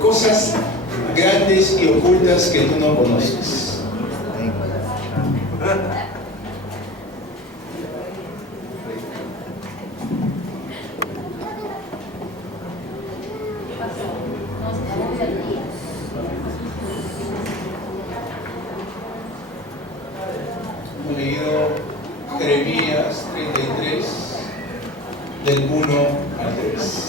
cosas grandes y ocultas que tú no conoces. Hemos leído Jeremías 33, del 1 al 3.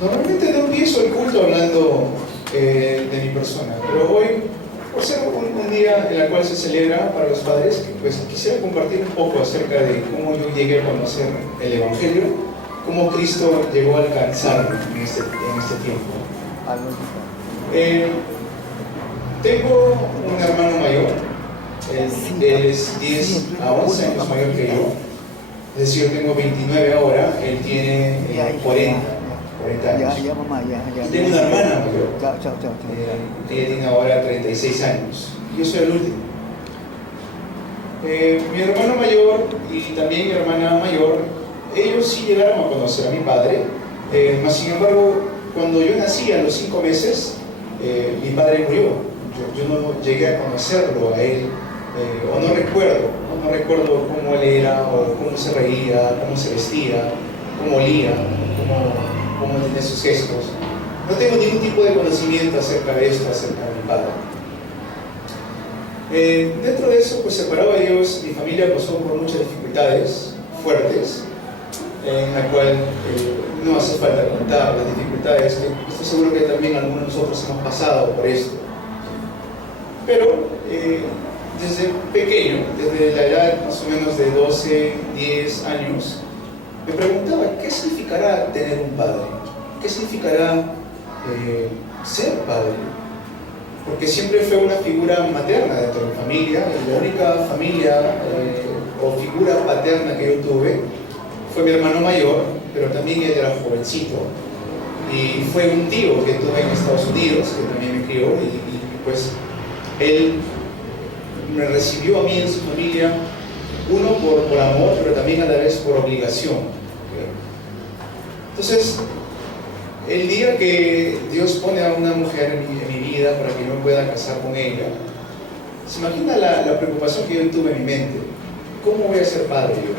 Normalmente no empiezo el culto hablando de mi persona, pero hoy, por ser un día en el cual se celebra para los padres, pues quisiera compartir un poco acerca de cómo yo llegué a conocer el Evangelio, cómo Cristo llegó a alcanzarme en este tiempo. Tengo un hermano mayor, él es 10 a 11 años mayor que yo, es decir, yo tengo 29 ahora, él tiene 40 años. Y tengo una hermana mayor, ella tiene ahora 36 años, y yo soy el último. Mi hermano mayor y también mi hermana mayor, ellos sí llegaron a conocer a mi padre, mas sin embargo, cuando yo nací a los 5 meses, mi padre murió. Yo no llegué a conocerlo a él, o no recuerdo cómo él era, o cómo se reía, cómo se vestía, cómo olía, cómo tenía sus gestos. No tengo ningún tipo de conocimiento acerca de esto, acerca de mi padre. Dentro de eso, pues separado de Dios, mi familia pasó por muchas dificultades fuertes, en la cual no hace falta contar las dificultades, que estoy seguro que también algunos de nosotros hemos pasado por esto. Pero desde pequeño, desde la edad más o menos de 12, 10 años, me preguntaba qué significará tener un padre, qué significará ser padre, porque siempre fue una figura materna dentro de mi familia, y la única familia o figura paterna que yo tuve fue mi hermano mayor, pero también él era jovencito, y fue un tío que tuve en Estados Unidos, que también me crió, y pues él me recibió a mí en su familia, uno por amor, pero también a la vez por obligación. Entonces, el día que Dios pone a una mujer en mi vida para que yo pueda casar con ella, ¿se imagina la preocupación que yo tuve en mi mente? ¿Cómo voy a ser padre yo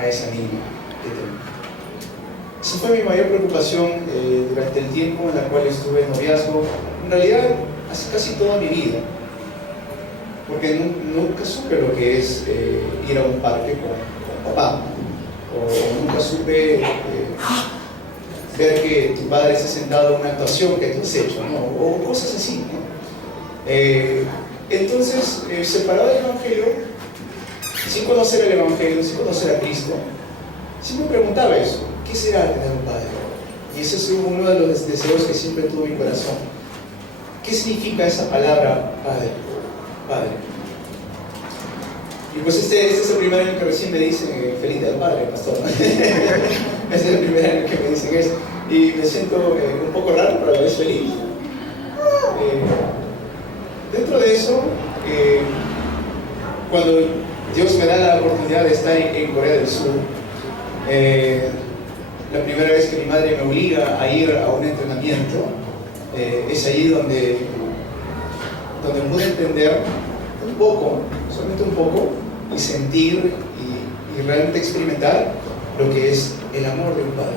a esa niña que tengo? Esa fue mi mayor preocupación durante el tiempo en el cual estuve en noviazgo, en realidad casi toda mi vida, porque nunca supe lo que es ir a un parque con papá, o nunca supe ver que tu padre esté sentado en una actuación que tú has hecho, ¿no? O cosas así, ¿no? Entonces, separado del Evangelio, sin conocer el Evangelio, sin conocer a Cristo, siempre me preguntaba eso: ¿qué será tener un padre? Y ese es uno de los deseos que siempre tuve en mi corazón. ¿Qué significa esa palabra padre? Padre. Y pues este es el primer año que recién me dicen feliz día del padre, pastor, ¿no? Este es el primer año que me dicen eso. Y me siento un poco raro, pero a la vez feliz. Dentro de eso, cuando Dios me da la oportunidad de estar en Corea del Sur, la primera vez que mi madre me obliga a ir a un entrenamiento, es allí donde pude entender un poco, solamente un poco, y sentir y realmente experimentar lo que es el amor de un padre.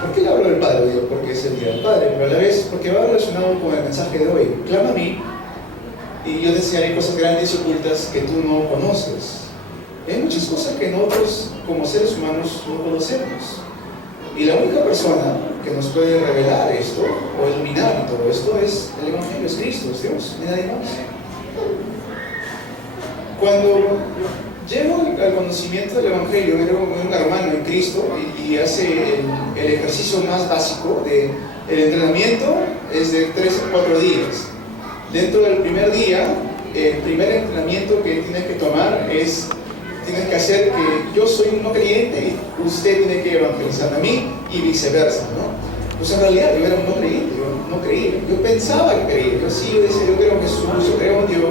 ¿Por qué le hablo del padre? Digo, porque es el día del padre, pero a la vez porque va relacionado con el mensaje de hoy. Clama a mí y yo te enseñaré cosas grandes y ocultas que tú no conoces. Hay muchas cosas que nosotros como seres humanos no conocemos. Y la única persona que nos puede revelar esto o iluminar todo esto es el Evangelio, es Cristo, es Dios, ni nadie más. Cuando llego al conocimiento del Evangelio, era un hermano en Cristo y hace el ejercicio más básico de el entrenamiento es de 3 a 4 días. Dentro del primer día, el primer entrenamiento que tienes que tomar es tienes que hacer que yo soy un no creyente y usted tiene que evangelizarme a mí y viceversa, ¿no? Pues en realidad yo era un no creyente, yo no creía, yo pensaba que creía, yo decía, yo creo en Jesús, yo creo en Dios,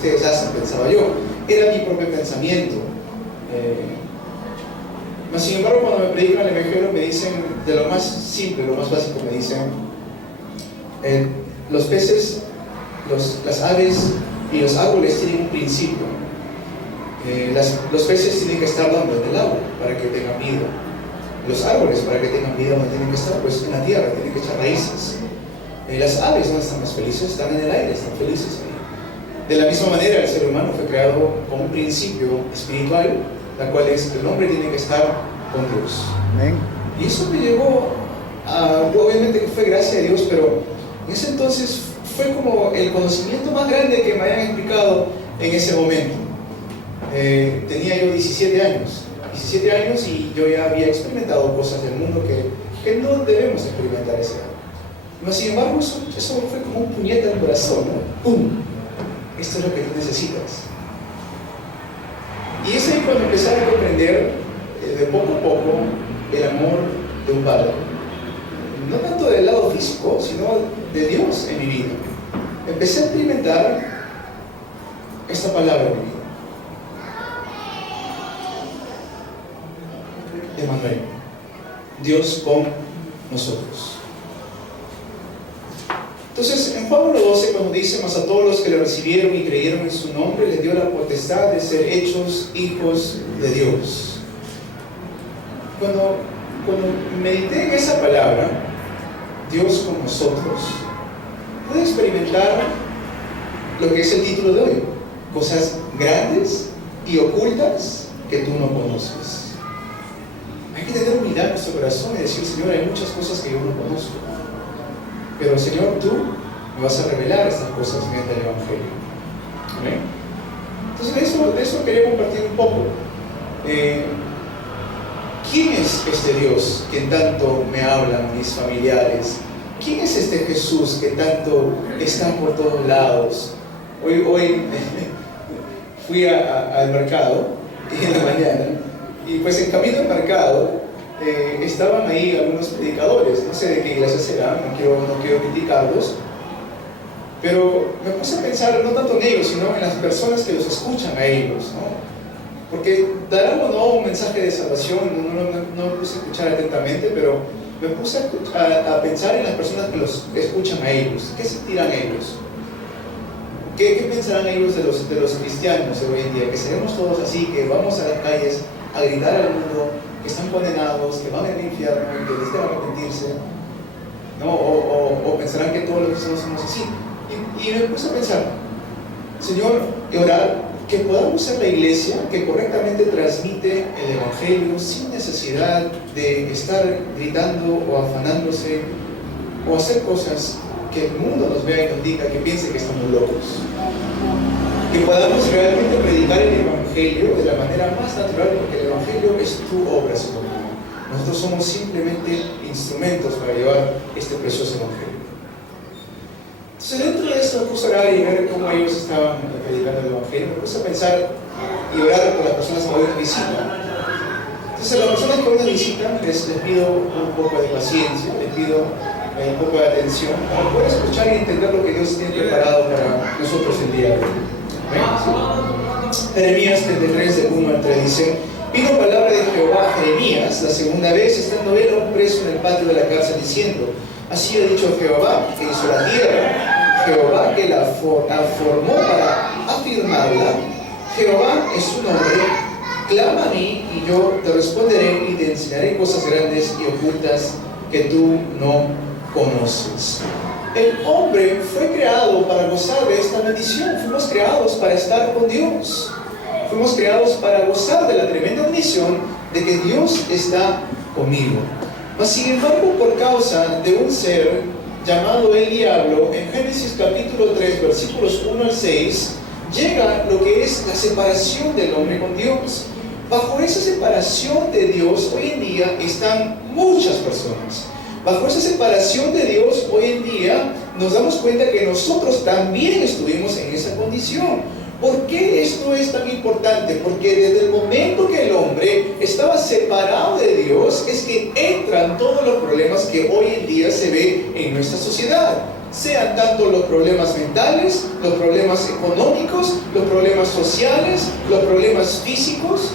ustedes hacen, pensaba yo. Era mi propio pensamiento. Mas sin embargo, cuando me predican el Evangelio, me dicen, de lo más simple, lo más básico, me dicen, los peces, las aves y los árboles tienen un principio. Los peces tienen que estar donde, en el agua, para que tengan vida. Los árboles, para que tengan vida, donde tienen que estar, pues en la tierra, tienen que echar raíces. Las aves, ¿dónde están más felices? Están en el aire, están felices ahí. De la misma manera, el ser humano fue creado con un principio espiritual, la cual es que el hombre tiene que estar con Dios. Amén. Y eso me llevó obviamente que fue gracia de Dios, pero en ese entonces fue como el conocimiento más grande que me habían explicado en ese momento. Tenía yo 17 años y yo ya había experimentado cosas del mundo que no debemos experimentar a esa edad. Pero sin embargo, eso fue como un puñete al corazón, ¿no? ¡Pum! Esto es lo que tú necesitas. Y es ahí cuando empecé a comprender de poco a poco el amor de un padre. No tanto del lado físico, sino de Dios en mi vida. Empecé a experimentar esta palabra en mi vida. Emmanuel, Dios con nosotros. Entonces, en Juan 1:12, cuando dice, mas a todos los que le recibieron y creyeron en su nombre, les dio la potestad de ser hechos hijos de Dios. Cuando medité en esa palabra, Dios con nosotros, pude experimentar lo que es el título de hoy: cosas grandes y ocultas que tú no conoces. Hay que tener humildad en nuestro corazón y decir, Señor, hay muchas cosas que yo no conozco, pero Señor, tú me vas a revelar estas cosas mediante el Evangelio. ¿Amén? Entonces de eso quería compartir un poco. ¿Quién es este Dios que tanto me hablan mis familiares? ¿Quién es este Jesús que tanto está por todos lados? Hoy fui al mercado en la mañana y pues en camino al mercado estaban ahí algunos predicadores, no sé de qué iglesia serán, no quiero criticarlos, pero me puse a pensar no tanto en ellos, sino en las personas que los escuchan a ellos, ¿no? Porque darán o no un mensaje de salvación, no me puse a escuchar atentamente, pero me puse a pensar en las personas que los escuchan a ellos. ¿Qué sentirán ellos? ¿Qué pensarán ellos de los cristianos de hoy en día? Que seremos todos así, que vamos a las calles a gritar al mundo que están condenados, que van al infierno y que necesitan arrepentirse, ¿no? O pensarán que todos los cristianos somos así. Y me puse a pensar, Señor, y orar que podamos ser la iglesia que correctamente transmite el Evangelio sin necesidad de estar gritando o afanándose o hacer cosas que el mundo nos vea y nos diga, que piense que estamos locos. Que podamos realmente predicar el Evangelio de la manera más natural, porque el Evangelio es tu obra, Señor. Nosotros somos simplemente instrumentos para llevar este precioso Evangelio. Entonces, dentro de esto me puse a orar y ver cómo ellos estaban predicando el Evangelio. Me puse a pensar y orar por las personas que hoy nos visitan. Entonces, a las personas que hoy nos visitan, les pido un poco de paciencia, les pido un poco de atención para poder escuchar y entender lo que Dios tiene preparado para nosotros el día de hoy. Jeremías 33, del 1 al 3 dice: vino palabra de Jehová a Jeremías la segunda vez, estando él aún preso en el patio de la cárcel, diciendo: así ha dicho Jehová, que hizo la tierra, Jehová que la formó para afirmarla, Jehová es su nombre, clama a mí y yo te responderé y te enseñaré cosas grandes y ocultas que tú no conoces. El hombre fue creado para gozar de esta bendición. Fuimos creados para estar con Dios. Fuimos creados para gozar de la tremenda bendición de que Dios está conmigo. Mas sin embargo, por causa de un ser llamado el diablo, en Génesis capítulo 3, versículos 1 al 6, llega lo que es la separación del hombre con Dios. Bajo esa separación de Dios, hoy en día están muchas personas. Bajo esa separación de Dios, hoy en día nos damos cuenta que nosotros también estuvimos en esa condición. ¿Por qué esto es tan importante? Porque desde el momento que el hombre estaba separado de Dios, es que entran todos los problemas que hoy en día se ve en nuestra sociedad. sean tanto los problemas mentales, los problemas económicos, los problemas sociales, los problemas físicos.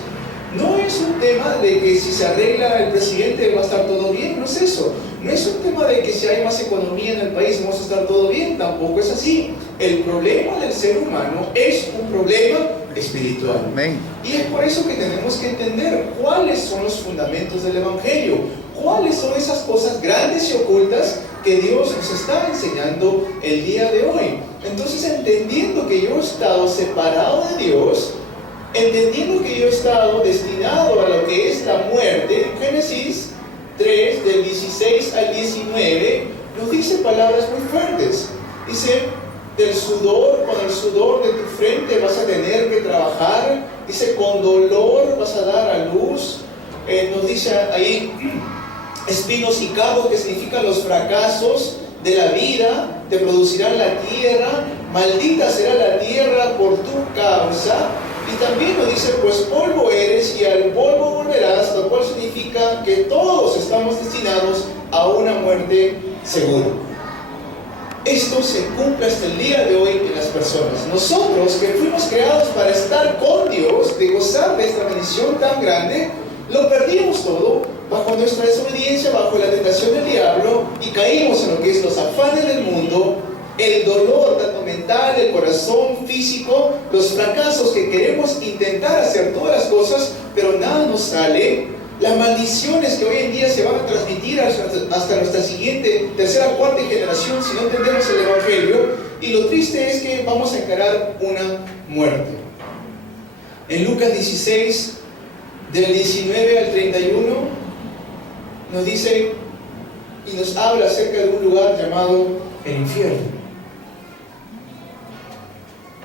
No es un tema de que si se arregla el presidente va a estar todo bien, no es eso. No es un tema de que si hay más economía en el país vamos a estar todo bien, tampoco es así. El problema del ser humano es un problema espiritual. Amén. Y es por eso que tenemos que entender cuáles son los fundamentos del Evangelio, cuáles son esas cosas grandes y ocultas que Dios nos está enseñando el día de hoy. Entonces, entendiendo que yo he estado separado de Dios, entendiendo que yo he estado destinado a lo que es la muerte, en Génesis 3, del 16 al 19, nos dice palabras muy fuertes. Dice, con el sudor de tu frente vas a tener que trabajar. Dice, con dolor vas a dar a luz. Nos dice ahí, espinos y cardos, que significan los fracasos de la vida, te producirán la tierra, maldita será la tierra por tu causa. Y también nos dice, pues polvo eres y al polvo volverás, lo cual significa que todos estamos destinados a una muerte segura. Esto se cumple hasta el día de hoy en las personas. Nosotros que fuimos creados para estar con Dios, de gozar de esta bendición tan grande, lo perdimos todo bajo nuestra desobediencia, bajo la tentación del diablo, y caímos en lo que es los afanes del mundo, el dolor tanto mental, el corazón físico, los fracasos que queremos intentar hacer todas las cosas, pero nada nos sale, las maldiciones que hoy en día se van a transmitir hasta nuestra siguiente, tercera, cuarta generación si no entendemos el Evangelio, y lo triste es que vamos a encarar una muerte. En Lucas 16, del 19 al 31, nos dice y nos habla acerca de un lugar llamado el infierno.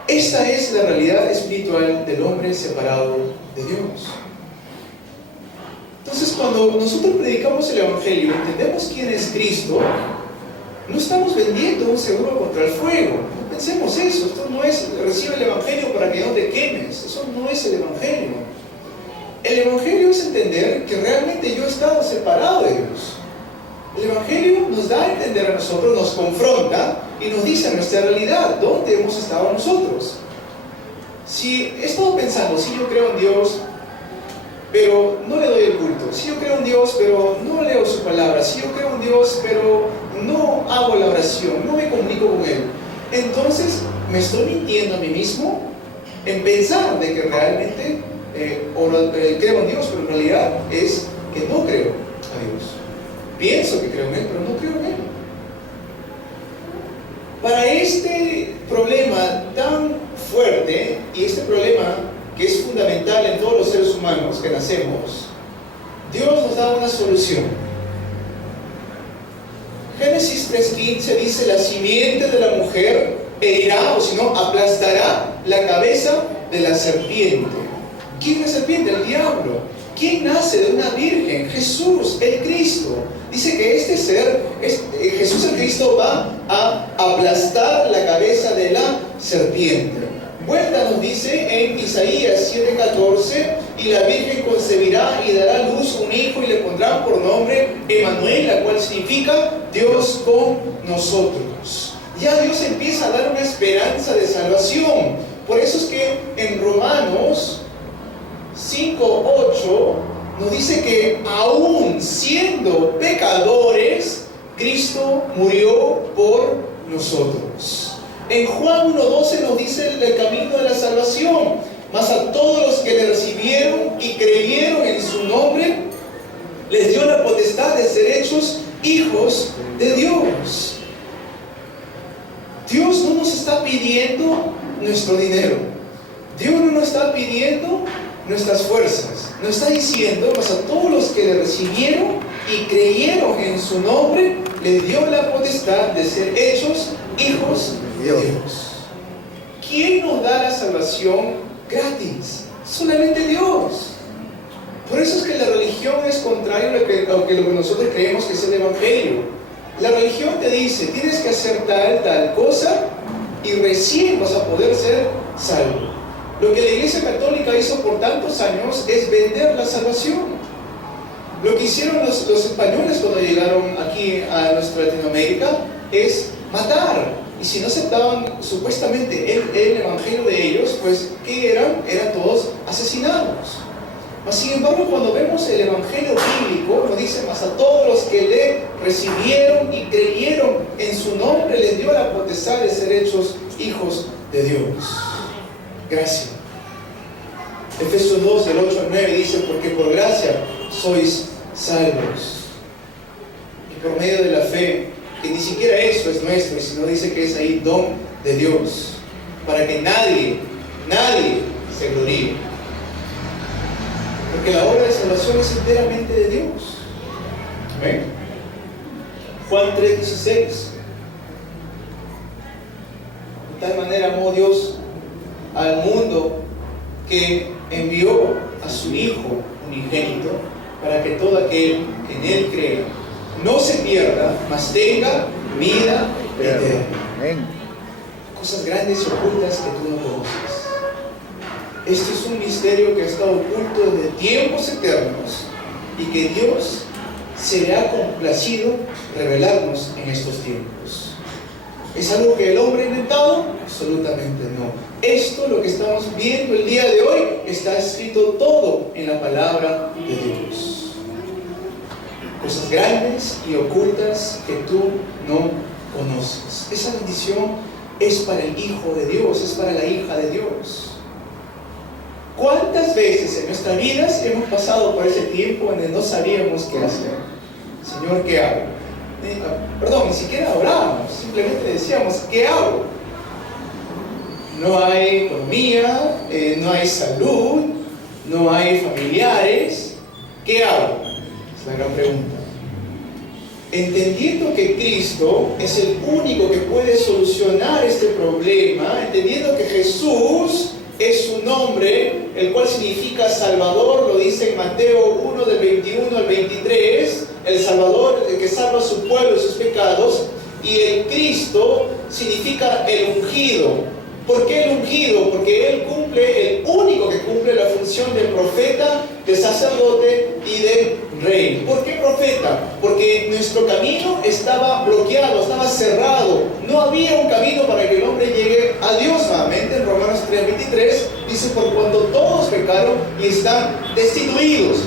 Esta es la realidad espiritual del hombre separado de Dios. Entonces, cuando nosotros predicamos el Evangelio, entendemos quién es Cristo, no estamos vendiendo un seguro contra el fuego. No pensemos eso. Esto no es recibe el Evangelio para que no te quemes. Eso no es el Evangelio. El Evangelio es entender que realmente yo he estado separado de Dios. El Evangelio nos da a entender a nosotros, nos confronta y nos dice nuestra realidad, dónde hemos estado nosotros. Si he estado pensando, si yo creo en Dios, pero no le doy el culto, si yo creo en Dios, pero no leo su palabra, si yo creo en Dios, pero no hago la oración, no me comunico con Él, entonces me estoy mintiendo a mí mismo en pensar de que realmente creo en Dios, pero en realidad es que no creo a Dios. Pienso que creo en Él, pero no creo en Él. Para este problema tan fuerte, y este problema que es fundamental en todos los seres humanos que nacemos, Dios nos da una solución. Génesis 3:15 dice, la simiente de la mujer herirá, o si no, aplastará la cabeza de la serpiente. ¿Quién es la serpiente? El diablo. ¿Quién nace de una virgen? Jesús, el Cristo. Dice que este ser, Jesús el Cristo, va a aplastar la cabeza de la serpiente. Vuelta nos dice en Isaías 7:14, y la virgen concebirá y dará a luz un hijo y le pondrán por nombre Emmanuel, la cual significa Dios con nosotros. Ya Dios empieza a dar una esperanza de salvación. Por eso es que en Romanos 5:8 nos dice que aún siendo pecadores, Cristo murió por nosotros. En Juan 1:12 nos dice el camino de la salvación. Mas a todos los que le recibieron y creyeron en su nombre, les dio la potestad de ser hechos hijos de Dios. Dios no nos está pidiendo nuestro dinero. Dios no nos está pidiendo nuestras fuerzas. Nos está diciendo, mas a todos los que le recibieron y creyeron en su nombre, les dio la potestad de ser hechos hijos de Dios. ¿Quién nos da la salvación gratis? Solamente Dios. Por eso es que la religión es contrario a lo que nosotros creemos que es el Evangelio. La religión te dice, tienes que hacer tal cosa y recién vas a poder ser salvo. Lo que la Iglesia Católica hizo por tantos años es vender la salvación. Lo que hicieron los españoles cuando llegaron aquí a nuestra Latinoamérica es matar. Y si no aceptaban supuestamente el evangelio de ellos, pues ¿qué eran? Eran todos asesinados. Mas sin embargo, cuando vemos el evangelio bíblico, nos dice: mas a todos los que le recibieron y creyeron en su nombre, les dio la potestad de ser hechos hijos de Dios. Gracia. Efesios 2, del 8 al 9 dice: porque por gracia sois salvos, y por medio de la fe, que ni siquiera eso es nuestro, sino dice que es ahí don de Dios, para que nadie se gloríe. Porque la obra de salvación es enteramente de Dios. ¿Amén? Juan 3:16. De tal manera amó Dios al mundo que envió a su Hijo unigénito, para que todo aquel que en Él crea no se pierda, mas tenga vida eterna. Cosas grandes y ocultas que tú no conoces. Este es un misterio que ha estado oculto desde tiempos eternos y que Dios se le ha complacido revelarnos en estos tiempos. ¿Es algo que el hombre ha inventado? Absolutamente no. Esto, lo que estamos viendo el día de hoy, está escrito todo en la palabra de Dios. Cosas grandes y ocultas que tú no conoces. Esa bendición es para el Hijo de Dios, es para la hija de Dios. ¿Cuántas veces en nuestras vidas hemos pasado por ese tiempo donde no sabíamos qué hacer? Señor, ¿qué hago? Perdón, ni siquiera orábamos, simplemente decíamos: ¿qué hago? No hay economía, no hay salud, no hay familiares. ¿Qué hago? Es la gran pregunta. Entendiendo que Cristo es el único que puede solucionar este problema, entendiendo que Jesús es su nombre, el cual significa Salvador, lo dice en Mateo 1, del 21 al 23, el Salvador, el que salva a su pueblo de sus pecados, y el Cristo significa el ungido. ¿Por qué el ungido? Porque Él cumple, el único que cumple la función de profeta, de sacerdote y de rey. ¿Por qué profeta? Porque nuestro camino estaba bloqueado, estaba cerrado. No había un camino para que el hombre llegue a Dios nuevamente. En Romanos 3:23 dice: por cuando todos pecaron y están destituidos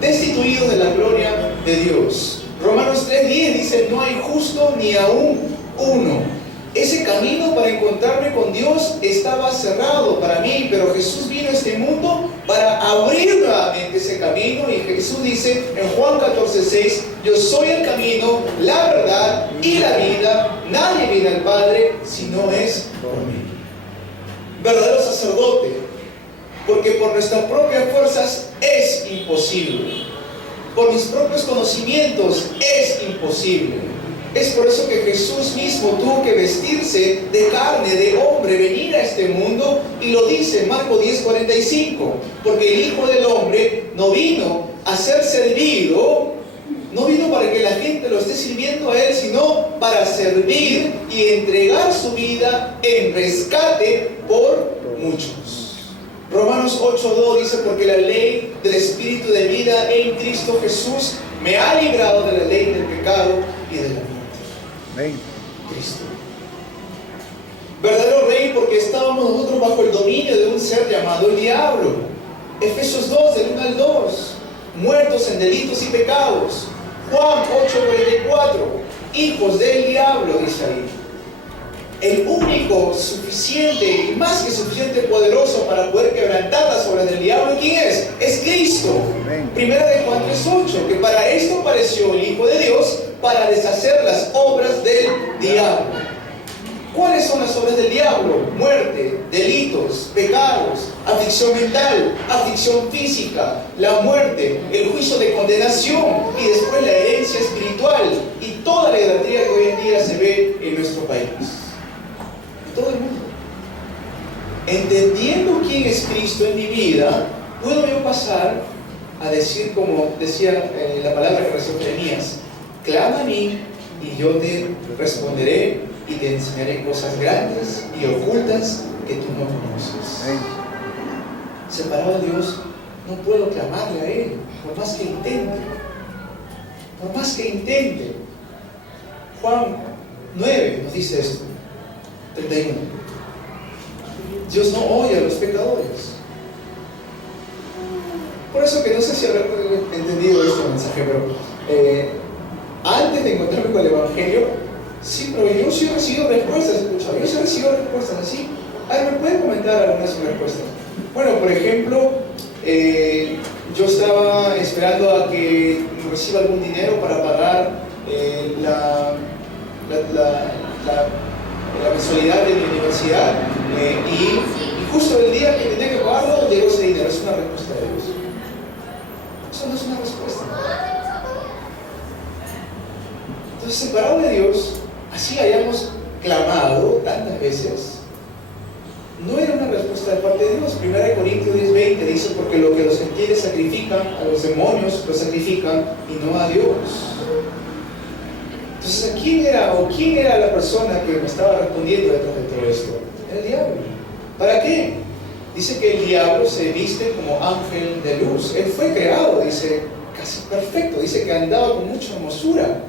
de la gloria de Dios. Romanos 3:10 dice: no hay justo ni aún uno. Ese camino para encontrarme con Dios estaba cerrado para mí, pero Jesús vino a este mundo para abrir nuevamente ese camino. Y Jesús dice en Juan 14:6: yo soy el camino, la verdad y la vida. Nadie viene al Padre si no es por mí. Verdadero sacerdote, porque por nuestras propias fuerzas es imposible. Por mis propios conocimientos es imposible. Es por eso que Jesús mismo tuvo que vestirse de carne, de hombre, venir a este mundo, y lo dice en Marcos 10:45, porque el Hijo del Hombre no vino a ser servido, no vino para que la gente lo esté sirviendo a Él, sino para servir y entregar su vida en rescate por muchos. Romanos 8:2 dice: porque la ley del Espíritu de vida en Cristo Jesús me ha librado de la ley del pecado y de la muerte. Cristo. Verdadero rey, porque estábamos nosotros bajo el dominio de un ser llamado el diablo. Efesios 2, del 1 al 2. Muertos en delitos y pecados. Juan 8:44. Hijos del diablo, dice ahí. El único suficiente y más que suficiente poderoso para poder quebrantar las obras del diablo, ¿quién es? Es Cristo. Primera de Juan 3:8, que para esto apareció el Hijo de Dios, para deshacer las obras del diablo. ¿Cuáles son las obras del diablo? Muerte, delitos, pecados, aflicción mental, aflicción física, la muerte, el juicio de condenación y después la herencia espiritual y toda la idolatría que hoy en día se ve en nuestro país. Todo el mundo. Entendiendo quién es Cristo en mi vida, puedo yo pasar a decir, como decía la palabra que recibió Jeremías: clama a mí y yo te responderé y te enseñaré cosas grandes y ocultas que tú no conoces. Separado de Dios, no puedo clamarle a Él, por más que intente. Por más que intente. Juan 9 nos dice esto. 31. Dios no oye a los pecadores. Por eso que no sé si habrán entendido este mensaje, pero antes de encontrarme con el Evangelio, sí, pero yo sí he recibido respuestas, escuchado, yo sí he recibido respuestas así. A ver, ¿me pueden comentar algunas respuestas? Bueno, por ejemplo, yo estaba esperando a que reciba algún dinero para pagar la mensualidad de mi universidad, y justo el día que tenía que pagarlo llegó ese dinero. Es una respuesta de Dios. Eso no es una respuesta. Entonces, separado de Dios, así hayamos clamado tantas veces, no era una respuesta de parte de Dios. 1 Corintios 10:20 dice: porque lo que los gentiles sacrifican, a los demonios los sacrifican y no a Dios. Entonces, quién era la persona que me estaba respondiendo detrás de todo esto? Era el diablo. ¿Para qué? Dice que el diablo se viste como ángel de luz. Él fue creado, dice, casi perfecto. Dice que andaba con mucha hermosura.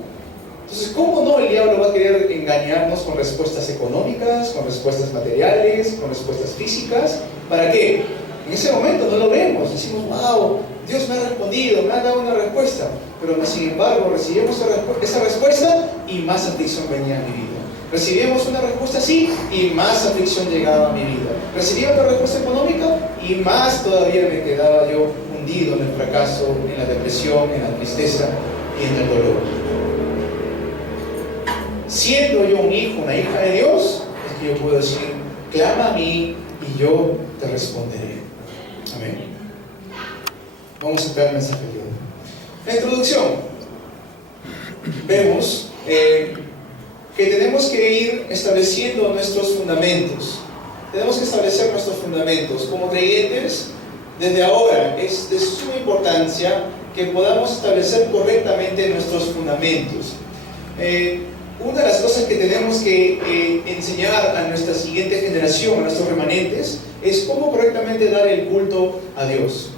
Entonces, ¿cómo no el diablo va a querer engañarnos con respuestas económicas, con respuestas materiales, con respuestas físicas? ¿Para qué? En ese momento no lo vemos, decimos: wow, Dios me ha respondido, me ha dado una respuesta. Pero sin embargo, recibimos esa respuesta y más aflicción venía a mi vida. Recibíamos una respuesta así y más aflicción llegaba a mi vida. Recibía una respuesta económica y más todavía me quedaba yo hundido en el fracaso, en la depresión, en la tristeza y en el dolor. Siendo yo un hijo, una hija de Dios, es que yo puedo decir: clama a mí y yo te responderé. Amén. Vamos a entrar al mensaje de hoy. La introducción. Vemos que tenemos que ir estableciendo nuestros fundamentos. Tenemos que establecer nuestros fundamentos. Como creyentes, desde ahora es de suma importancia que podamos establecer correctamente nuestros fundamentos. Una de las cosas que tenemos que enseñar a nuestra siguiente generación, a nuestros remanentes, es cómo correctamente dar el culto a Dios.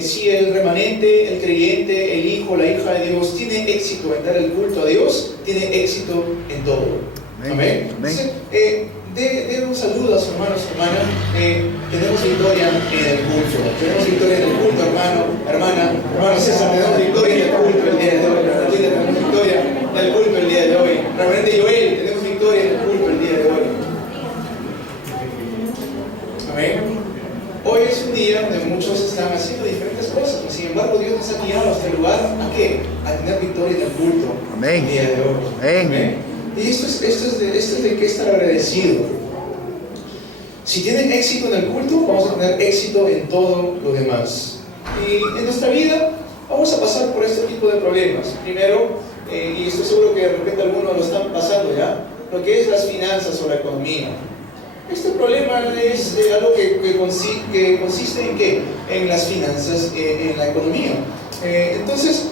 Si el remanente, el creyente, el hijo, la hija de Dios tiene éxito en dar el culto a Dios, tiene éxito en todo. Amén. Entonces, den un saludo a sus hermanos y hermanas. Tenemos victoria en el culto. Tenemos victoria en el culto, hermano César. Tenemos victoria en el culto el día de hoy. Tenemos victoria en el culto el día de hoy. Reverente Joel, tenemos victoria en el culto el día de hoy. Amén. Hoy es un día donde muchos están haciendo diferentes cosas, sin embargo Dios nos ha guiado a este lugar ¿a qué? A tener victoria en el culto. Amén. El día de hoy. Amén. Y esto es de qué estar agradecido. Si tienen éxito en el culto, vamos a tener éxito en todo lo demás. Y en nuestra vida vamos a pasar por este tipo de problemas. Primero, y estoy seguro que de repente algunos lo están pasando ya, lo que es las finanzas o la economía. Este problema es algo que consiste en ¿qué? En las finanzas, en la economía. Entonces,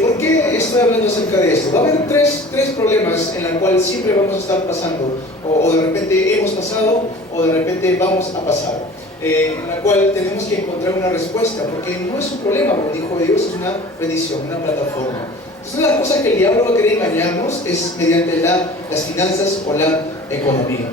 ¿por qué estoy hablando acerca de esto? Va a haber tres problemas en los cuales siempre vamos a estar pasando, o de repente hemos pasado, o de repente vamos a pasar, en la cual tenemos que encontrar una respuesta, porque no es un problema, como dijo Dios, es una bendición, una plataforma. Entonces, una de las cosas que el diablo va a querer engañarnos es mediante las finanzas o la economía.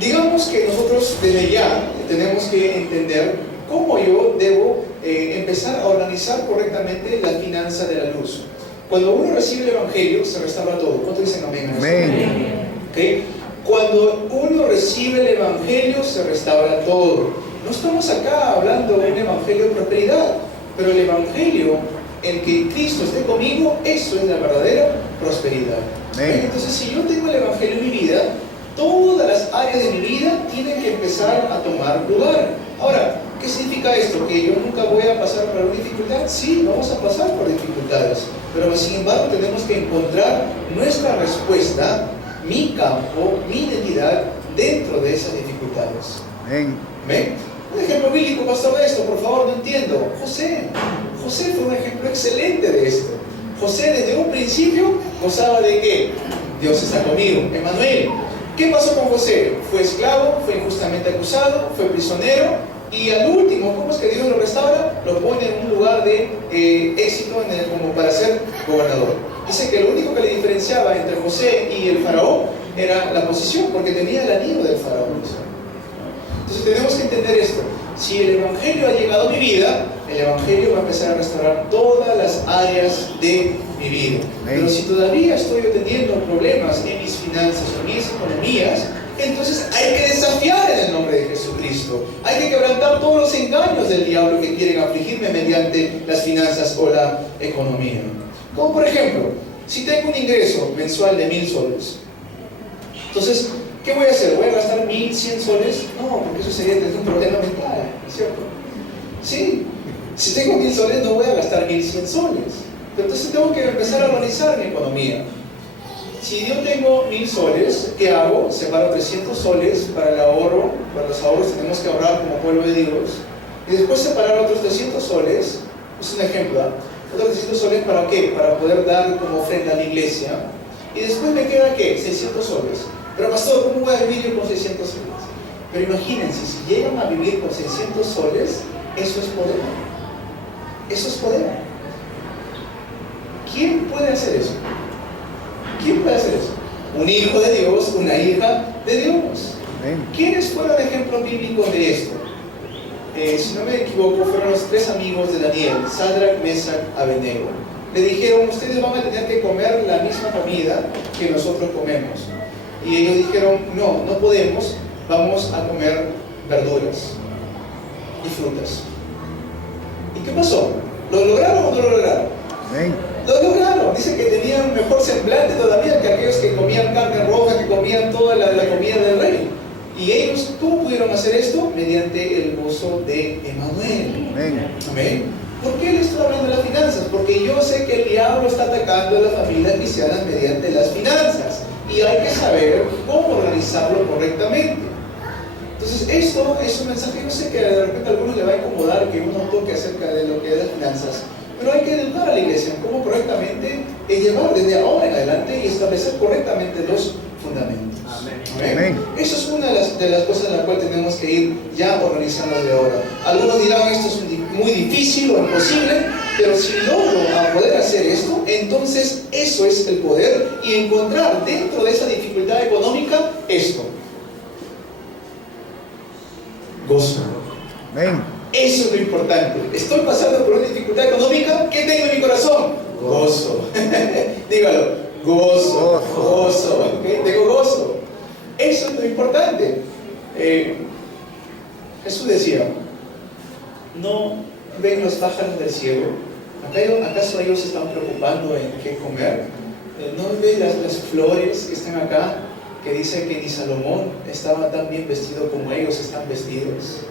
Digamos que nosotros desde ya tenemos que entender cómo yo debo empezar a organizar correctamente la finanza de la luz. Cuando uno recibe el Evangelio, se restaura todo. ¿Cuántos dicen amén? Amén. ¿Okay? Cuando uno recibe el Evangelio, se restaura todo. No estamos acá hablando de un Evangelio de prosperidad, pero el Evangelio, el que Cristo esté conmigo, eso es la verdadera prosperidad. ¿Okay? Entonces, si yo tengo el Evangelio en mi vida, todas las áreas de mi vida tienen que empezar a tomar lugar. Ahora, ¿qué significa esto? ¿Que yo nunca voy a pasar por alguna dificultad? Sí, vamos a pasar por dificultades, pero sin embargo tenemos que encontrar nuestra respuesta, mi campo, mi identidad dentro de esas dificultades. Amén. ¿Ven? Un ejemplo bíblico, pastor, de esto, por favor, no entiendo. José fue un ejemplo excelente de esto. José desde un principio gozaba de que Dios está conmigo, Emmanuel. ¿Qué pasó con José? Fue esclavo, fue injustamente acusado, fue prisionero y al último, ¿cómo es que Dios lo restaura? Lo pone en un lugar de éxito como para ser gobernador. Dice que lo único que le diferenciaba entre José y el faraón era la posición, porque tenía el anillo del faraón. Entonces tenemos que entender esto. Si el Evangelio ha llegado a mi vida, el Evangelio va a empezar a restaurar todas las áreas de mi vida. Pero si todavía estoy teniendo problemas en mis finanzas o en mis economías, entonces hay que desafiar en el nombre de Jesucristo. Hay que quebrantar todos los engaños del diablo que quieren afligirme mediante las finanzas o la economía. Como por ejemplo, si tengo un ingreso mensual de 1,000 soles, entonces, ¿qué voy a hacer? ¿Voy a gastar 1,100 soles? No, porque eso sería tener un problema mental, ¿cierto? Sí, si tengo 1,000 soles no voy a gastar 1,100 soles. Pero entonces tengo que empezar a organizar mi economía. Si yo tengo 1,000 soles, ¿qué hago? Separo 300 soles para el ahorro. Para los ahorros tenemos que ahorrar como pueblo de Dios. Y después separar otros 300 soles. Es un ejemplo, ¿eh? Otros 300 soles ¿para qué? Para poder dar como ofrenda a la iglesia. Y después me queda ¿qué? 600 soles. Pero pastor, ¿cómo voy a vivir yo con 600 soles? Pero imagínense, si llegan a vivir con 600 soles, eso es poder. Eso es poder. ¿Quién puede hacer eso? ¿Quién puede hacer eso? Un hijo de Dios, una hija de Dios. ¿Quiénes fueron ejemplos bíblicos de esto? Si no me equivoco, fueron los 3 amigos de Daniel, Sadrach, Mesach, Abednego. Le dijeron, ustedes van a tener que comer la misma comida que nosotros comemos. Y ellos dijeron, no, no podemos, vamos a comer verduras y frutas. ¿Y qué pasó? ¿Lo lograron o no lo lograron? Lo lograron. Dice que tenían un mejor semblante todavía que aquellos que comían carne roja, que comían toda la comida del rey. ¿Y ellos cómo pudieron hacer esto? Mediante el gozo de Emmanuel. Amén. ¿Por qué le estoy hablando de las finanzas? Porque yo sé que el diablo está atacando a las familias cristianas mediante las finanzas. Y hay que saber cómo realizarlo correctamente. Entonces, esto es un mensaje, yo sé que de repente a algunos le va a incomodar que uno toque acerca de lo que es las finanzas, pero hay que educar a la iglesia en cómo correctamente llevar desde ahora en adelante y establecer correctamente los fundamentos. Amén. Amén. Eso es una de las cosas en las cuales tenemos que ir ya organizando de ahora. Algunos dirán esto es muy difícil o imposible, pero si logro a poder hacer esto, entonces eso es el poder y encontrar dentro de esa dificultad económica esto. Gozo. Amén. Eso es lo importante. Estoy pasando por una dificultad económica. ¿Qué tengo en mi corazón? Gozo. Dígalo. Gozo. Gozo. ¿Okay? Tengo gozo. Eso es lo importante. Jesús decía, ¿no ven los pájaros del cielo? ¿Acaso ellos se están preocupando en qué comer? ¿No ven las flores que están acá? Que dice que ni Salomón estaba tan bien vestido como ellos están vestidos.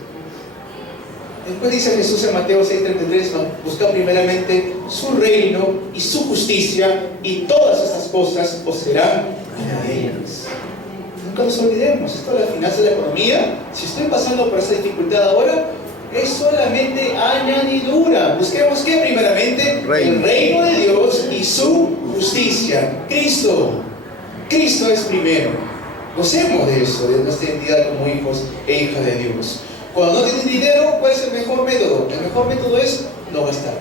Después dice Jesús en Mateo 6:33, busca primeramente su reino y su justicia, y todas estas cosas os serán añadidas. Nunca nos olvidemos, esto de la finanza, de la economía, si estoy pasando por esa dificultad ahora, es solamente añadidura. Busquemos ¿qué? Primeramente el reino de Dios y su justicia. Cristo es primero. Gocemos de eso, de nuestra identidad como hijos e hijas de Dios. Cuando no tienen dinero, ¿cuál es el mejor método? El mejor método es no gastar.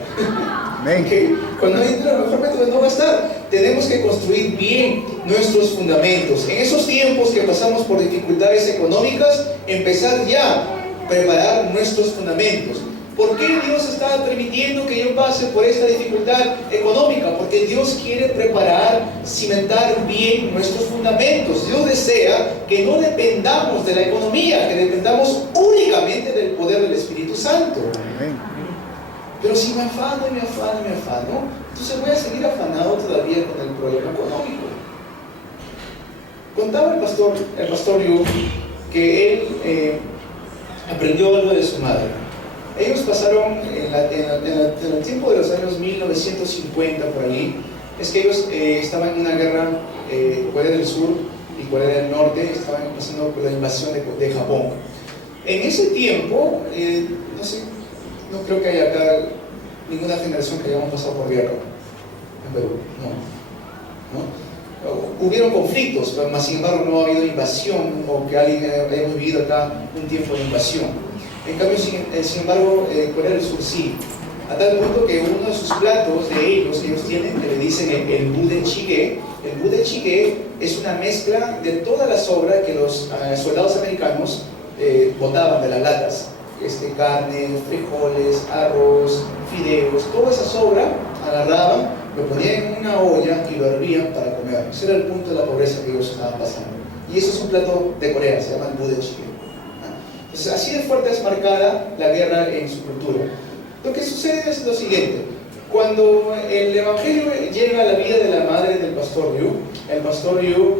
¿Okay? Cuando no hay dinero, el mejor método es no gastar. Tenemos que construir bien nuestros fundamentos. En esos tiempos que pasamos por dificultades económicas, empezar ya a preparar nuestros fundamentos. ¿Por qué Dios está permitiendo que yo pase por esta dificultad económica? Porque Dios quiere preparar, cimentar bien nuestros fundamentos. Dios desea que no dependamos de la economía, que dependamos únicamente del poder del Espíritu Santo. Pero si me afano y me afano, entonces voy a seguir afanado todavía con el problema económico. Contaba el pastor Liu que él aprendió algo de su madre. Ellos pasaron en el tiempo de los años 1950 por allí, es que ellos estaban en una guerra, Corea del Sur y Corea del Norte estaban pasando por la invasión de Japón. En ese tiempo, no sé, no creo que haya acá ninguna generación que hayamos pasado por guerra en Perú, no. Hubieron conflictos, pero sin embargo no ha habido invasión o que alguien haya vivido acá un tiempo de invasión. En cambio, sin embargo, Corea del Sur sí. a tal punto que uno de sus platos de ellos que ellos tienen, que le dicen el budae-jjigae. El budae-jjigae es una mezcla de toda la sobra que los soldados americanos botaban de las latas. Carne, frijoles, arroz, fideos, toda esa sobra agarraban, lo ponían en una olla y lo hervían para comer. Ese era el punto de la pobreza que ellos estaban pasando. Y eso es un plato de Corea, se llama el budae-jjigae. Entonces, así de fuerte es marcada la guerra en su cultura. Lo que sucede es lo siguiente: cuando el evangelio llega a la vida de la madre del pastor Liu, el pastor Liu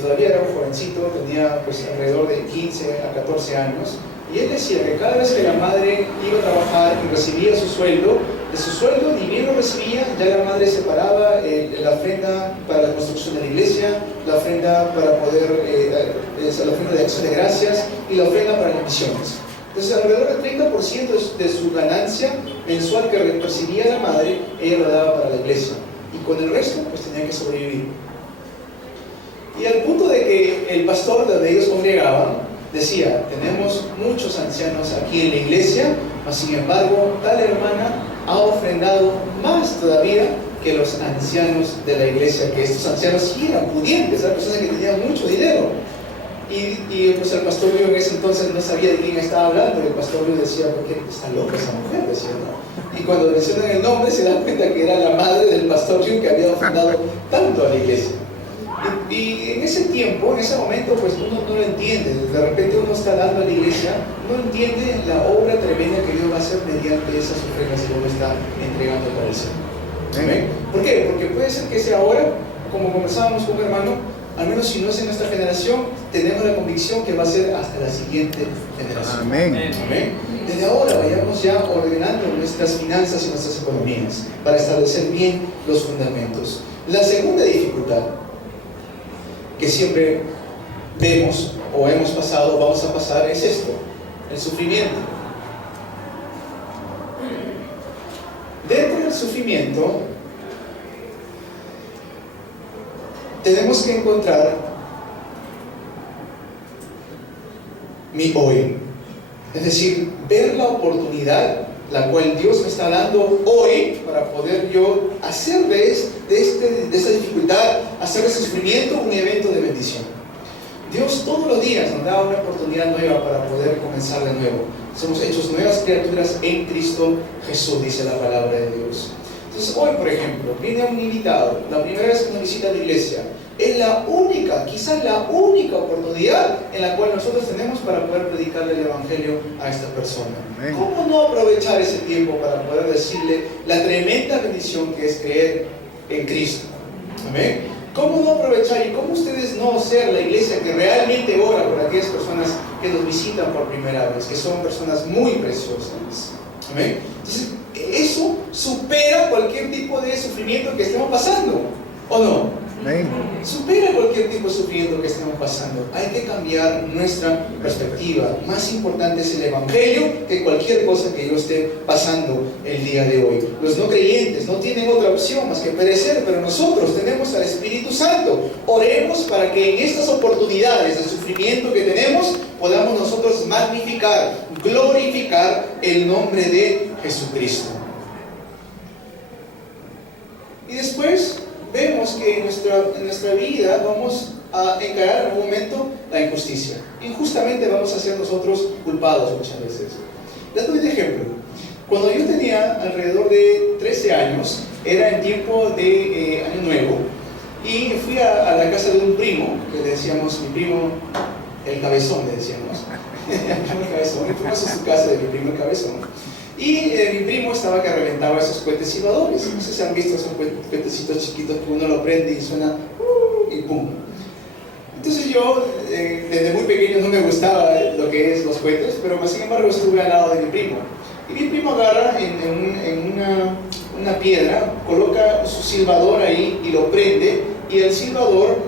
todavía era un jovencito, tenía pues alrededor de 15 a 14 años, y él decía que cada vez que la madre iba a trabajar y recibía su sueldo, de su sueldo ni bien lo recibía, ya la madre separaba la ofrenda para la construcción de la iglesia, la ofrenda para poder, la ofrenda de acción de gracias y la ofrenda para las misiones. Entonces, alrededor del 30% de su ganancia mensual que percibía la madre, ella lo daba para la iglesia. Y con el resto, pues tenía que sobrevivir. Y al punto de que el pastor donde ellos congregaban decía: tenemos muchos ancianos aquí en la iglesia, mas sin embargo, tal hermana ha ofrendado más todavía que los ancianos de la iglesia, que estos ancianos sí eran pudientes, eran personas que tenían mucho dinero. Y pues el pastor Liu en ese entonces no sabía de quién estaba hablando, y el pastor Liu decía: ¿por qué está loca esa mujer? Decía, ¿no? Y cuando mencionan el nombre se dan cuenta que era la madre del pastor Liu que había ofrendado tanto a la iglesia. Y en ese tiempo, en ese momento, pues uno no lo entiende. De repente uno está dando a la iglesia, no entiende la obra tremenda que Dios va a hacer mediante esas ofrendas que uno está entregando para el Señor. ¿Amén? ¿Por qué? Porque puede ser que sea ahora, como conversábamos con un hermano, al menos si no es en nuestra generación, tenemos la convicción que va a ser hasta la siguiente generación. Amén. Amén. Desde ahora vayamos ya ordenando nuestras finanzas y nuestras economías para establecer bien los fundamentos. La segunda dificultad que siempre vemos o hemos pasado o vamos a pasar es esto: el sufrimiento. Dentro del sufrimiento tenemos que encontrar mi hoy, es decir, ver la oportunidad la cual Dios me está dando hoy para poder yo hacer de esta dificultad, hacer de ese sufrimiento un evento de bendición. Dios todos los días nos da una oportunidad nueva para poder comenzar de nuevo. Somos hechos nuevas criaturas en Cristo Jesús, dice la palabra de Dios. Entonces hoy, por ejemplo, viene un invitado, la primera vez que nos visita la iglesia. Es la única, quizás la única oportunidad en la cual nosotros tenemos para poder predicarle el evangelio a esta persona. Amén. ¿Cómo no aprovechar ese tiempo para poder decirle la tremenda bendición que es creer en Cristo? Amén. ¿Cómo no aprovechar y cómo ustedes no ser la iglesia que realmente ora por aquellas personas que nos visitan por primera vez, que son personas muy preciosas? Amén. Entonces, eso supera cualquier tipo de sufrimiento que estemos pasando, ¿o no? Amén. Supera cualquier tipo de sufrimiento que estemos pasando. Hay que cambiar nuestra perspectiva. Más importante es el evangelio que cualquier cosa que yo esté pasando el día de hoy. Los no creyentes no tienen otra opción más que perecer, pero nosotros tenemos al Espíritu Santo. Oremos para que en estas oportunidades de sufrimiento que tenemos podamos nosotros magnificar, glorificar el nombre de Jesucristo. Y después vemos que en nuestra vida vamos a encarar en algún momento la injusticia. Injustamente vamos a ser nosotros culpados muchas veces. Les doy un ejemplo. Cuando yo tenía alrededor de 13 años, era en tiempo de Año Nuevo, y fui a la casa de un primo, que le decíamos, mi primo el Cabezón, le decíamos. El Cabezón. Y fuimos a su casa de mi primo el Cabezón. Y mi primo estaba que reventaba esos cohetes silbadores. No sé si han visto esos cohetecitos chiquitos que uno lo prende y suena y pum. Entonces yo, desde muy pequeño no me gustaba lo que es los cohetes, pero sin embargo estuve al lado de mi primo. Y mi primo agarra en una piedra, coloca su silbador ahí y lo prende, y el silbador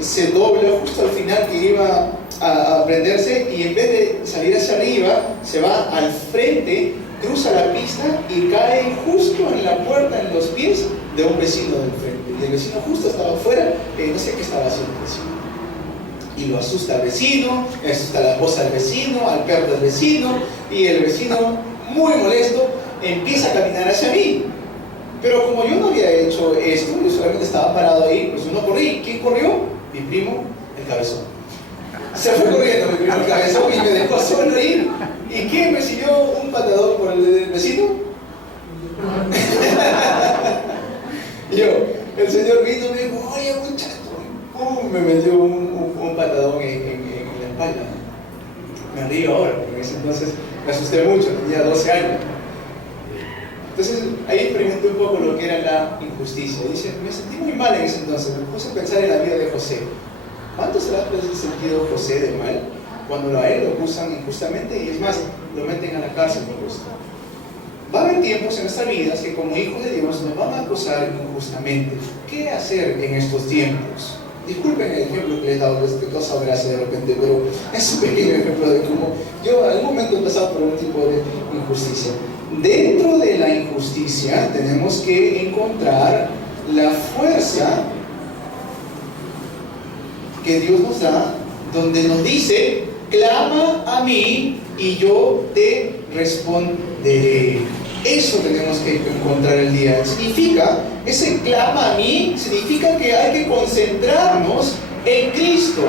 se dobla justo al final que iba a prenderse, y en vez de salir hacia arriba, se va al frente, cruza la pista y cae justo en la puerta, en los pies de un vecino del frente. Y el vecino justo estaba afuera, no sé qué estaba haciendo el vecino. Y lo asusta al vecino, asusta a la esposa del vecino, al perro del vecino, y el vecino, muy molesto, empieza a caminar hacia mí. Pero como yo no había hecho esto, yo solamente estaba parado ahí, pues yo no corrí. ¿Quién corrió? Mi primo, el cabezón. Se fue corriendo mi primo, el cabezón, y me dejó solo ahí. ¿Y quién me siguió? ¿Un patador por el vecino? Yo, el Señor vino y me dijo, oye muchacho, me metió un patadón en la espalda. Me río ahora, porque en ese entonces me asusté mucho, tenía 12 años. Entonces ahí experimenté un poco lo que era la injusticia. Dice, me sentí muy mal en ese entonces, me puse a pensar en la vida de José. ¿Cuánto será sentido José de mal cuando a él lo acusan injustamente y es más, lo meten a la cárcel por esto? Va a haber tiempos en nuestras vidas que como hijos de Dios nos van a acusar injustamente. ¿Qué hacer en estos tiempos? Disculpen el ejemplo que les he dado, les causa gracia de repente, pero es un pequeño ejemplo de cómo yo en algún momento he pasado por un tipo de injusticia. Dentro de la injusticia tenemos que encontrar la fuerza que Dios nos da, donde nos dice, clama a mí y yo te responderé. Eso tenemos que encontrar el día. Significa, ese clama a mí, significa que hay que concentrarnos en Cristo.